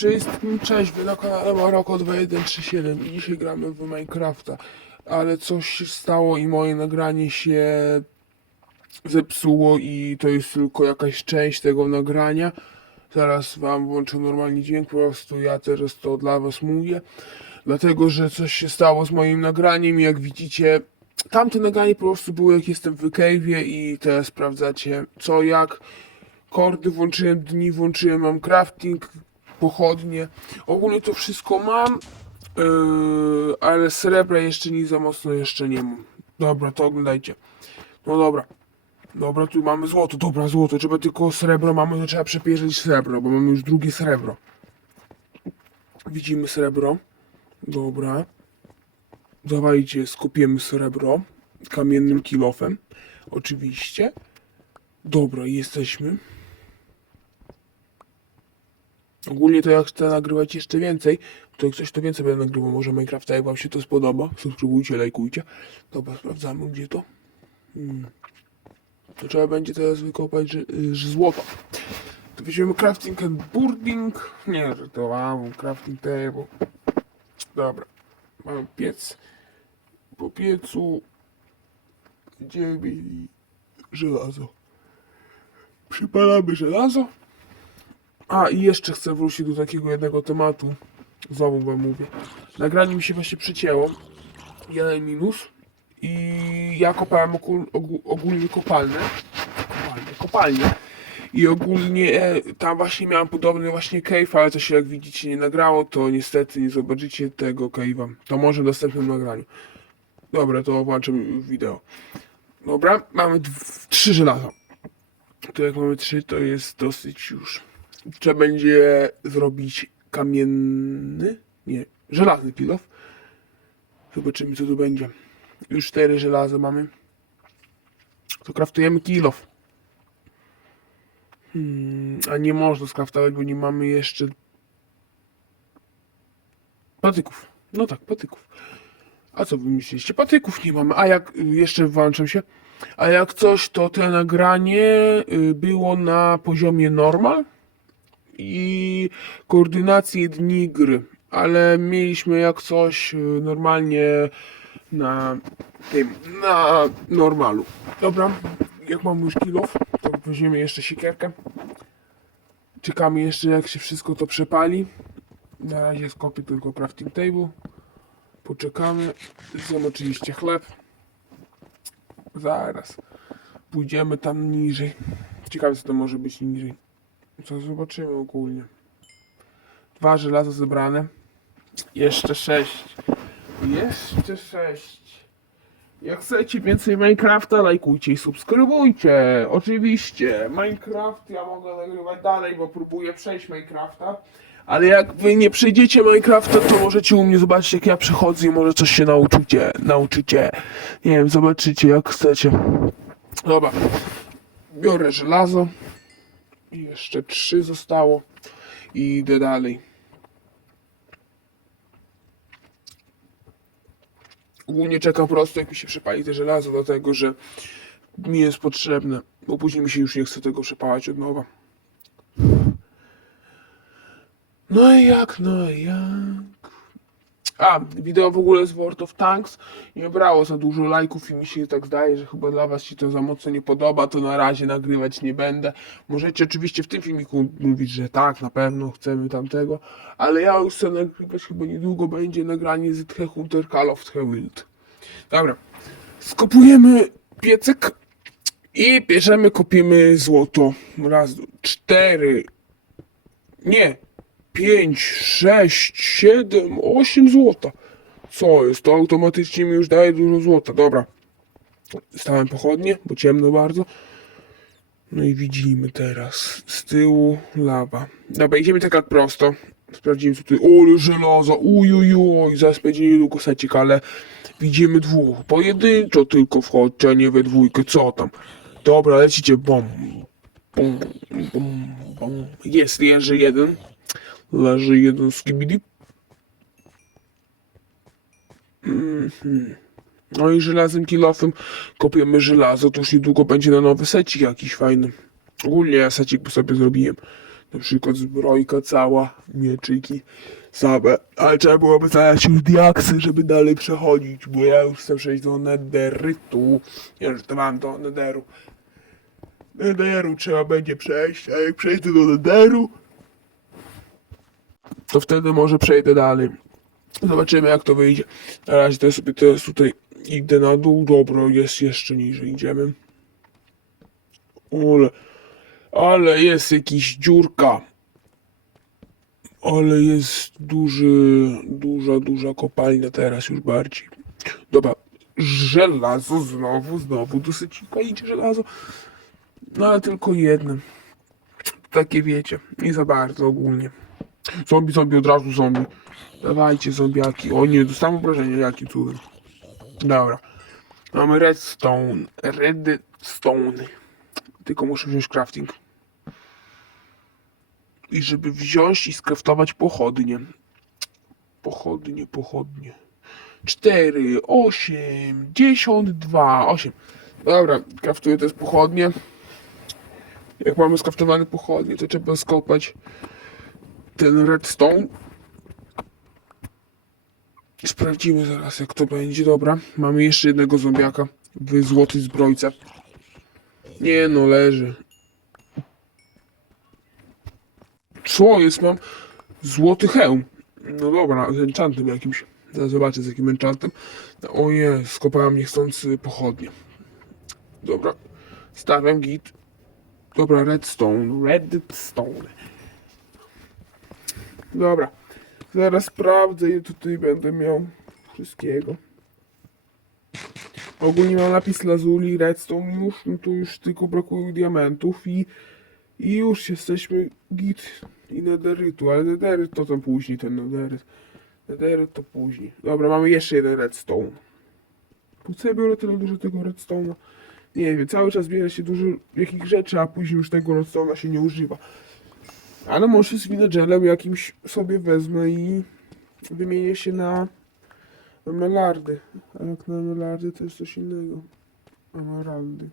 wszystkim, cześć, wy na kanale Maroko 2137 i dzisiaj gramy w Minecrafta, ale coś się stało i moje nagranie się zepsuło i to jest tylko jakaś część tego nagrania. Zaraz wam włączę normalny dźwięk, po prostu ja teraz to dla was mówię, dlatego że coś się stało z moim nagraniem i jak widzicie, tamte nagranie po prostu było jak jestem w cave'ie i teraz sprawdzacie co jak. Kordy włączyłem, dni włączyłem, mam crafting, pochodnie. Ogólnie to wszystko mam, yy, ale srebra jeszcze nie za mocno jeszcze nie mam. Dobra, to oglądajcie. No dobra. Dobra, tu mamy złoto, dobra, złoto. Trzeba tylko srebro mamy, to trzeba przepierzyć srebro, bo mamy już drugie srebro. Widzimy srebro. Dobra. Dawajcie, skupiemy srebro kamiennym kilofem. Oczywiście. Dobra, jesteśmy. Ogólnie to jak chcę nagrywać jeszcze więcej, to jak coś to więcej będę nagrywał, może Minecrafta, jak wam się to spodoba, subskrybujcie, lajkujcie. Dobra, sprawdzamy gdzie to. Hmm. To trzeba będzie teraz wykopać złoto. To weźmiemy crafting and boarding. Nie, że to mam crafting table. Dobra, mam piec. Po piecu idziemy i żelazo. Przypalamy żelazo. A i jeszcze chcę wrócić do takiego jednego tematu. Znowu wam mówię. Nagranie mi się właśnie przycięło. Jeden minus. I ja kopałem ogól, ogól, ogólnie kopalne. Kopalnie, kopalnie. I ogólnie e, tam właśnie miałem podobny właśnie cave, ale to się jak widzicie nie nagrało, to niestety nie zobaczycie tego cave'a. To może w następnym nagraniu. Dobra, to włączam wideo. Dobra, mamy trzy żelaza. To jak mamy trzy, to jest dosyć już. Trzeba będzie zrobić kamienny, nie, żelazny kilof. Zobaczymy co tu będzie. Już cztery żelaza mamy. To kraftujemy kilof. Hmm, a nie można skraftować, bo nie mamy jeszcze patyków. No tak, patyków. A co wy myślicie? Patyków nie mamy. A jak jeszcze włączam się. A jak coś, to to nagranie y, było na poziomie normal i koordynację dni gry. Ale mieliśmy jak coś y, normalnie na tym, na normalu. Dobra, jak mam już kilof, to weźmiemy jeszcze siekierkę. Czekamy jeszcze jak się wszystko to przepali. Na razie skopię tylko crafting table. Poczekamy. Zjem oczywiście chleb. Zaraz. Pójdziemy tam niżej. Ciekawe co to może być niżej. Co zobaczymy ogólnie. Dwa żelaza zebrane. Jeszcze sześć. Jeszcze sześć. Jak chcecie więcej Minecrafta, lajkujcie i subskrybujcie. Oczywiście. Minecraft ja mogę nagrywać dalej, bo próbuję przejść Minecrafta. Ale jak wy nie przejdziecie Minecrafta, to możecie u mnie zobaczyć jak ja przechodzę i może coś się nauczycie. Nauczycie. Nie wiem, zobaczycie jak chcecie. Dobra. Biorę żelazo. Jeszcze trzy zostało. I idę dalej. Ogólnie czekam po prostu, jak mi się przepali te żelazo, dlatego że mi jest potrzebne, bo później mi się już nie chce tego przepalać od nowa. No i jak, no i jak. A, wideo w ogóle z World of Tanks nie brało za dużo lajków i mi się tak zdaje, że chyba dla was się to za mocno nie podoba, to na razie nagrywać nie będę. Możecie oczywiście w tym filmiku mówić, że tak, na pewno chcemy tamtego, ale ja już chcę nagrywać, chyba niedługo będzie nagranie z The Hunter Call of the Wild. Dobra, skopujemy piecek i bierzemy, kopiemy złoto. Raz, cztery, nie, pięć, sześć, siedem, osiem złota. Co jest? To automatycznie mi już daje dużo złota. Dobra. Stałem pochodnie, bo ciemno bardzo. No i widzimy teraz z tyłu lawa. Dobra, idziemy tak jak prosto. Sprawdzimy tutaj. Ole żelaza, ujujuj. Zaraz będzie niedługo secik, ale widzimy dwóch. Pojedynczo tylko wchodźcie, a nie we dwójkę. Co tam? Dobra, lecicie. Bom. Bum, bum, bum. Jest leży jeden. Leży jeden skibidi. Mhm. No i żelaznym kilofem kopiemy żelazo, to już niedługo będzie na nowy secik jakiś fajny. Ogólnie ja secik sobie zrobiłem. Na przykład zbrojka cała, mieczyki, same. Ale trzeba byłoby zadać już diaksy, żeby dalej przechodzić, bo ja już chcę przejść do nederytu. Ja już to mam do nederu. Nederu trzeba będzie przejść, a jak przejdę do nederu, to wtedy może przejdę dalej. Zobaczymy jak to wyjdzie. Na razie to sobie teraz tutaj idę na dół. Dobro, jest jeszcze niżej. Idziemy. Ale, ale jest jakiś dziurka. Ale jest duży, duża, duża kopalnia teraz już bardziej. Dobra, żelazo znowu, znowu dosyć idzie żelazo. No ale tylko jednym. Takie wiecie, nie za bardzo ogólnie. Zombie, zombie, od razu zombie. Dawajcie zombiaki. O nie, dostałem obrażenia, jaki cudem. Dobra. Mamy redstone. Redstone. Tylko muszę wziąć crafting. I żeby wziąć i skraftować pochodnie. Pochodnie, pochodnie. 4, 8, 10, 2, 8. Dobra, kraftuję też pochodnie. Jak mamy skraftowane pochodnie, to trzeba skopać ten redstone. Sprawdzimy zaraz jak to będzie, dobra. Mamy jeszcze jednego zombiaka w złotej zbrojce. Nie no, leży. Co jest? Mam złoty hełm. No dobra, z enchantem jakimś. Zaraz zobaczę z jakim enchantem. O nie, skopałem niechcący pochodnie. Dobra, stawiam git. Dobra, redstone, redstone. Dobra, zaraz sprawdzę i tutaj będę miał wszystkiego. Ogólnie mam napis lazuli, redstone już, no tu już tylko brakuje diamentów i, i już jesteśmy git i nederytu, ale nederyt to tam później, ten nederyt. Nederyt to później. Dobra, mamy jeszcze jeden redstone. Po co ja biorę tyle dużo tego redstone'a? Nie wiem, cały czas bierze się dużo jakich rzeczy, a później już tego redstone'a się nie używa. Ale może z villagerem jakimś sobie wezmę i wymienię się na emeraldy. A jak na emeraldy to jest coś innego. Emeraldy.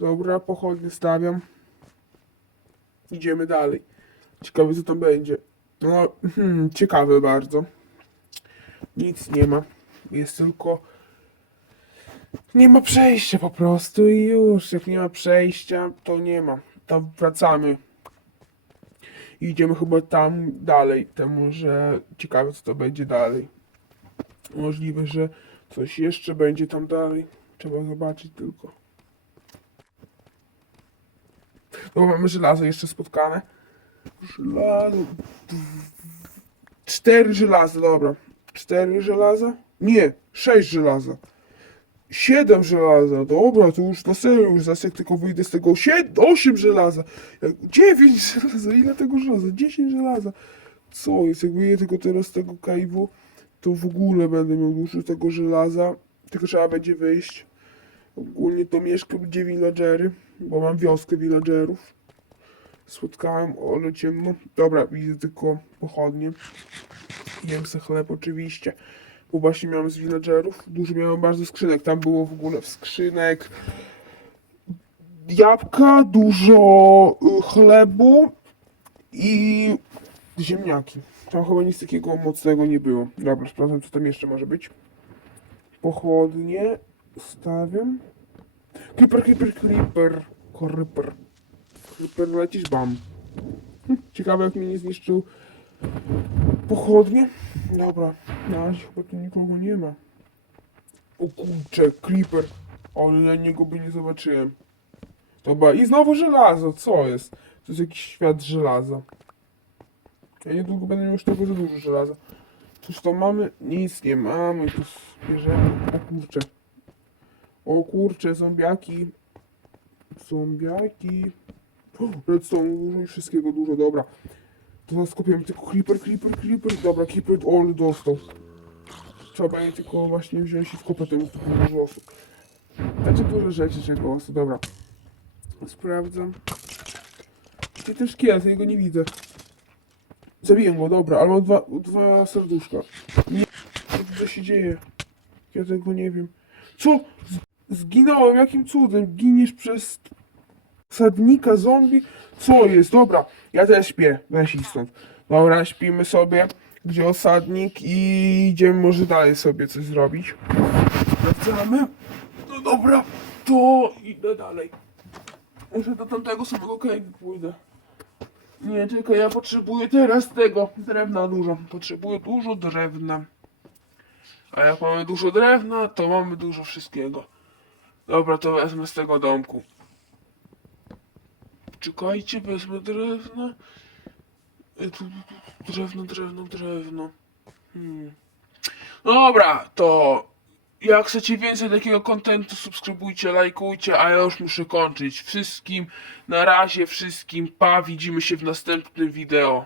Dobra, pochodnie stawiam. Idziemy dalej. Ciekawe co tam będzie. No, hmm, ciekawe bardzo. Nic nie ma. Jest tylko... Nie ma przejścia po prostu i już. Jak nie ma przejścia, to nie ma. To wracamy. Idziemy chyba tam dalej. Temu, że ciekawe co to będzie dalej. Możliwe, że coś jeszcze będzie tam dalej. Trzeba zobaczyć tylko. No mamy żelazo jeszcze spotkane. Żelazo. Cztery żelaza, dobra. Cztery żelaza? Nie, sześć żelaza. Siedem żelaza, dobra, to już na serio, już zaraz tylko wyjdę z tego, siedem, osiem żelaza, dziewięć żelaza, ile tego żelaza, dziesięć żelaza, co jest, jak wyjdę tylko teraz tego kajwu, to w ogóle będę miał dużo tego żelaza, tylko trzeba będzie wyjść, ogólnie to mieszkam gdzie villagery, bo mam wioskę villagerów, spotkałem, ale ciemno, dobra, widzę tylko pochodnie, jem se chleb oczywiście, bo właśnie miałem z villagerów, dużo miałem bardzo skrzynek, tam było w ogóle skrzynek, jabłka, dużo y, chlebu i ziemniaki. Tam chyba nic takiego mocnego nie było. Dobra, sprawdzam co tam jeszcze może być. Pochodnie stawiam. Creeper, creeper, creeper, creeper. Creeper lecisz, bam. Ciekawe jak mnie nie zniszczył pochodnie. Dobra, na razie chyba tu nikogo nie ma. O kurczę, creeper. Ale ja niego by nie zobaczyłem. Dobra, i znowu żelazo, co jest? To jest jakiś świat żelaza. Ja niedługo będę miał już tego za dużo żelaza. Cóż to mamy? Nic nie mamy, to bierzemy. O kurczę. O kurczę, zombiaki. Zombiaki. Redstone dużo i wszystkiego dużo, dobra. Nas kupiłem tylko creeper, creeper, creeper. Dobra, creeper, o, ale dostał. Trzeba będzie tylko właśnie wziąć i wkopać temu dużo osób. Znaczy dużo rzeczy czego osób, dobra. Sprawdzam. Gdzie ten szkielet? Ja go nie widzę. Zabiję go, dobra, ale mam dwa, dwa serduszka. Nie, co się dzieje? Ja tego nie wiem. Co? Zginąłem, jakim cudem? Giniesz przez Sadnika zombie? Co jest? Dobra, ja też śpię. Weź idź stąd. Dobra, śpimy sobie. Gdzie osadnik i idziemy może dalej sobie coś zrobić. Sprawdzamy. No dobra, to idę dalej. Muszę do tamtego samego kajku pójdę. Nie, czekaj, ja potrzebuję teraz tego drewna dużo. Potrzebuję dużo drewna. A jak mamy dużo drewna, to mamy dużo wszystkiego. Dobra, to wezmę z tego domku. Czekajcie, wezmę drewno. E, Drewno, drewno, drewno. Hmm. No dobra, to jak chcecie więcej takiego kontentu, subskrybujcie, lajkujcie, a ja już muszę kończyć. Wszystkim, na razie wszystkim, pa, widzimy się w następnym wideo.